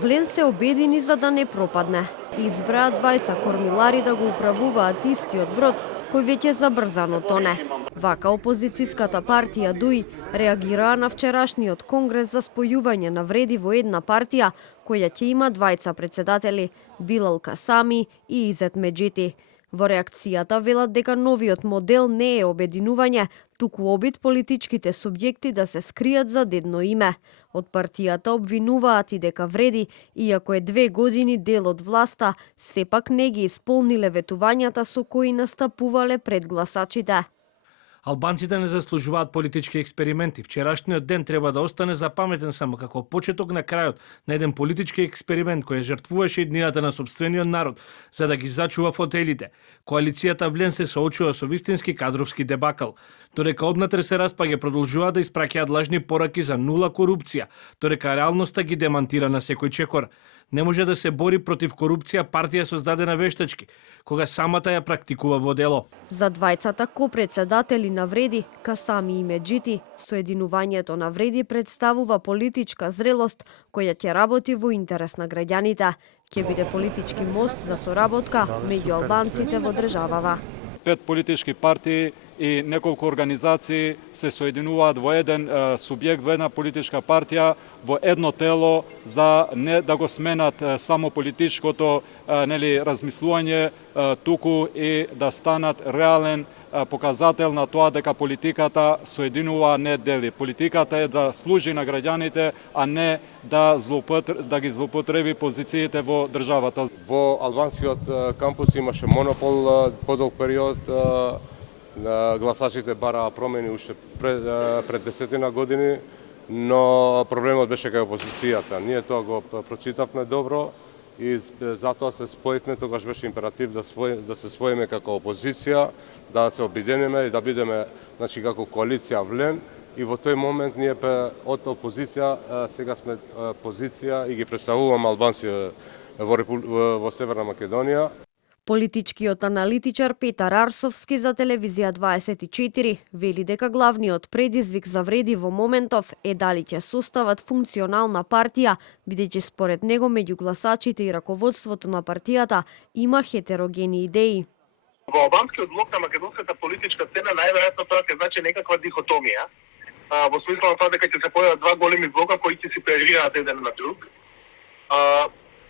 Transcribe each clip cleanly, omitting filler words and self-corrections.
Влен се обедини за да не пропадне. Избраа двајца кормилари да го управуваат истиот брод, кој веќе забрзано тоне. Вака опозицијската партија ДУИ реагираа на вчерашниот конгрес за спојување на вреди во една партија која ќе има двајца председатели, Билал Касами и Изет Меджити. Во реакцијата велат дека новиот модел не е обединување, туку обид политичките субјекти да се скријат за дедно име. Од партијата обвинуваат и дека вреди, иако е 2 години дел од власта, сепак не ги исполниле ветувањата со кои настапувале пред гласачите. Албанците не заслужуваат политички експерименти. Вчерашниот ден треба да остане запаметен само како почеток на крајот на еден политички експеримент кој жртвуваше иднијата на сопствениот народ за да ги зачува фотелите. Коалицијата Влен се соочува со вистински кадровски дебакл. Додека однатре се распаѓа, продолжуваат да испраќаат лажни пораки за нула корупција, додека реалноста ги демантира на секој чекор. Не може да се бори против корупција партија создадена вештачки, кога самата ја практикува во дело. За двајцата копредседатели на вреди, Касами и Меджити, соединувањето на вреди представува политичка зрелост која ќе работи во интерес на граѓаните. Ќе биде политички мост за соработка меѓу албанците во државава. 5 политички партии и неколку организации се соединуваат во еден субјект, во една политичка партија, во едно тело за не да го сменат само политичкото размислување, туку и да станат реален показател на тоа дека политиката соединува, не дели. Политиката е да служи на граѓаните, а не да ги злоупотреби позициите во државата. Во албанскиот кампус имаше монопол подолг период. Гласачите бараа промени уште пред 10 години, но проблемот беше кај опозицијата. Ние тоа го прочитавме добро и затоа се споивме, тогаш беше императив да се споиме како опозиција, да се обединиме и да бидеме како коалиција Влен. И во тој момент ние од опозиција сега сме позиција и ги представуваме албанци во Северна Македонија. Политичкиот аналитичар Петар Арсовски за Телевизија 24 вели дека главниот предизвик за вреди во моментов е дали ќе состават функционална партија, бидејќи според него меѓу гласачите и раководството на партијата има хетерогени идеи. Во албанскиот блок на македонската политичка сцена најверојатно тоа ќе значи некаква дихотомија, во смисла на тоа дека ќе се појават два големи блока кои ќе се прерираат еден на друг.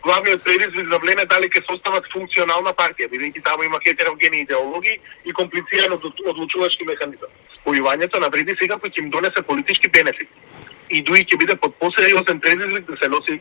Главниот предизвик за Влен е дали ќе состават функционална партија, бидејќи таму има хетерогени идеологии и комплициран одлучувачки механизам. Спојувањето на вреди сега ќе им донесе политички бенефит. И ДУИ ќе биде под посериозен предизвик да се носи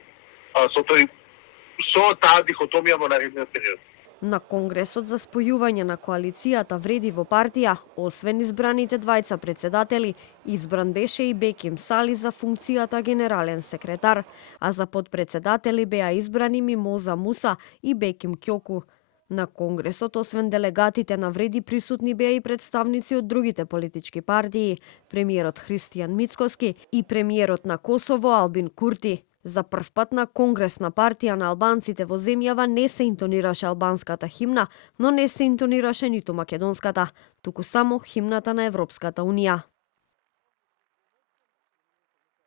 со таа дихотомија во наредниот период. На конгресот за спојување на коалицијата вреди во партија, освен избраните двајца председатели, избран беше и Беким Сали за функцијата генерален секретар, а за подпредседатели беа избрани Мимоза Муса и Беким Кјоку. На конгресот, освен делегатите на вреди, присутни беа и представници од другите политички партии, премиерот Христијан Мицкоски и премиерот на Косово Албин Курти. За прв пат на конгресна партија на албанците во земјава не се интонираше албанската химна, но не се интонираше ниту македонската, туку само химната на Европската унија.